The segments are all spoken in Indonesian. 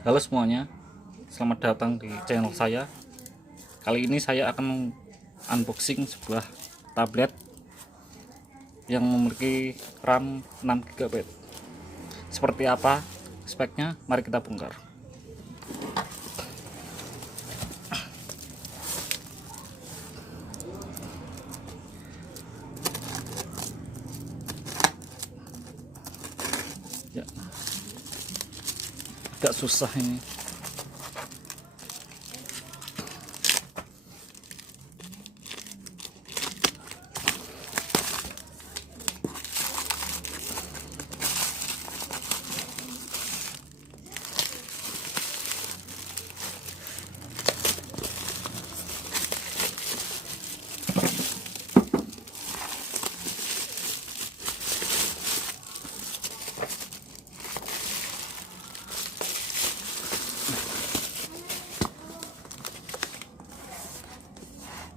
Halo semuanya, selamat datang di channel saya. Kali ini saya akan unboxing sebuah tablet yang memiliki RAM 6 GB. Seperti apa speknya? Mari kita bongkar. Ya, agak susah ini.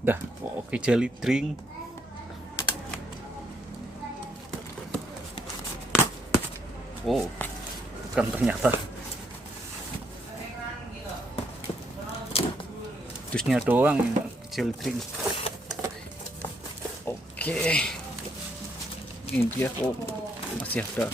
Dah, oke, jelly drink. Oh, bukan ternyata. Jusnya doang ini, jelly drink. Oke. Ini dia, oh masih ada.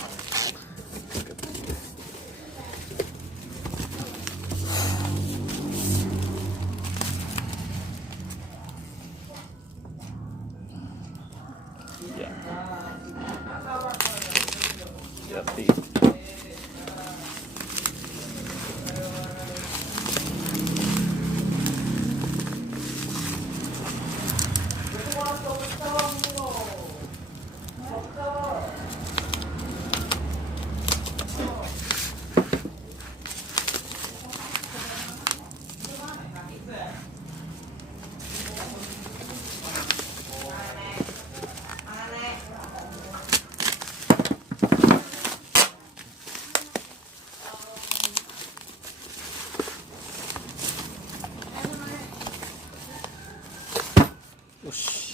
Ya. Jadi ush.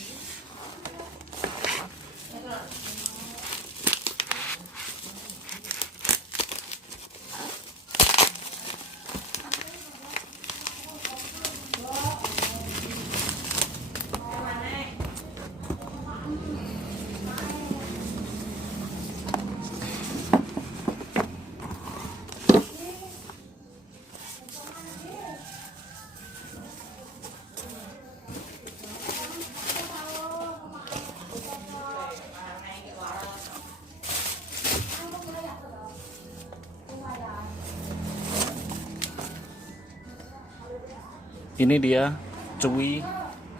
Ini dia Cuy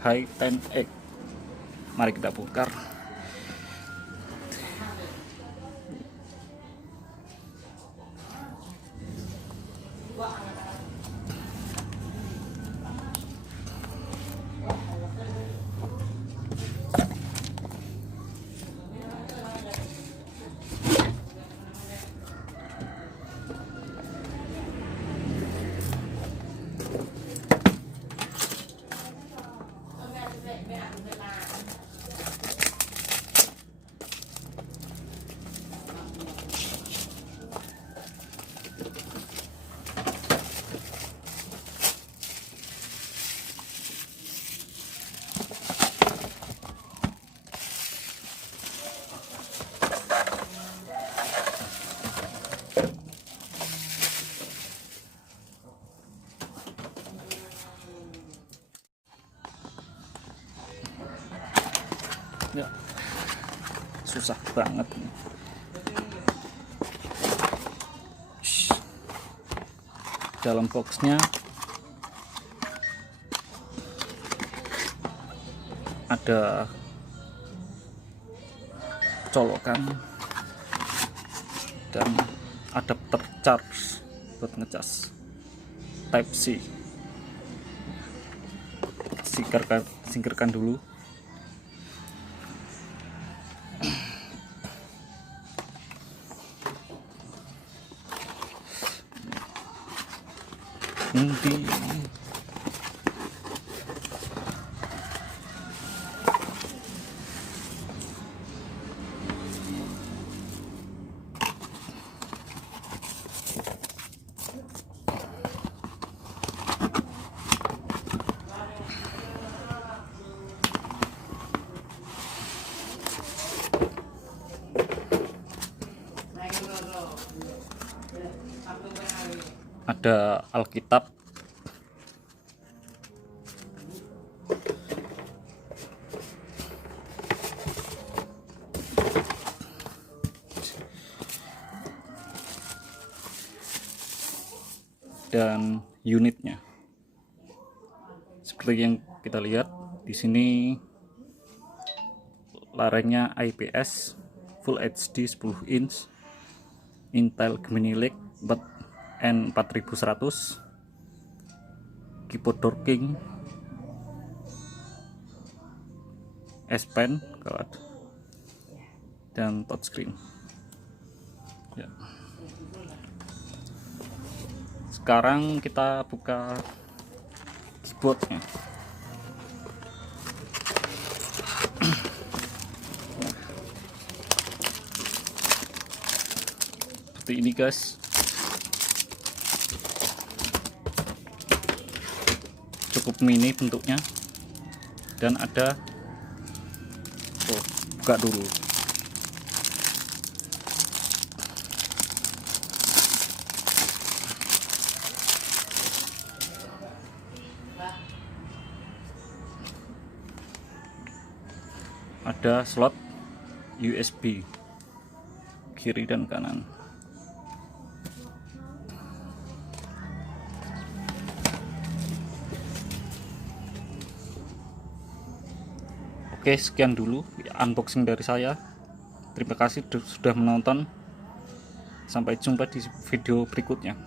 High 10X. Mari kita bongkar. Ya, susah banget nih. Dalam boxnya ada colokan dan adapter charge buat ngecas Type C. Singkirkan dulu. Nanti ada Alkitab, dan unitnya seperti yang kita lihat di sini. Layarnya IPS Full HD 10 inch Intel Gemini Lake N4100, keyboard Dorking, S Pen dan touchscreen ya. Sekarang kita buka keyboardnya. Seperti ini guys, cukup mini bentuknya, dan ada buka dulu. Ada slot USB kiri dan kanan. Oke, sekian dulu unboxing dari saya. Terima kasih sudah menonton. Sampai jumpa di video berikutnya.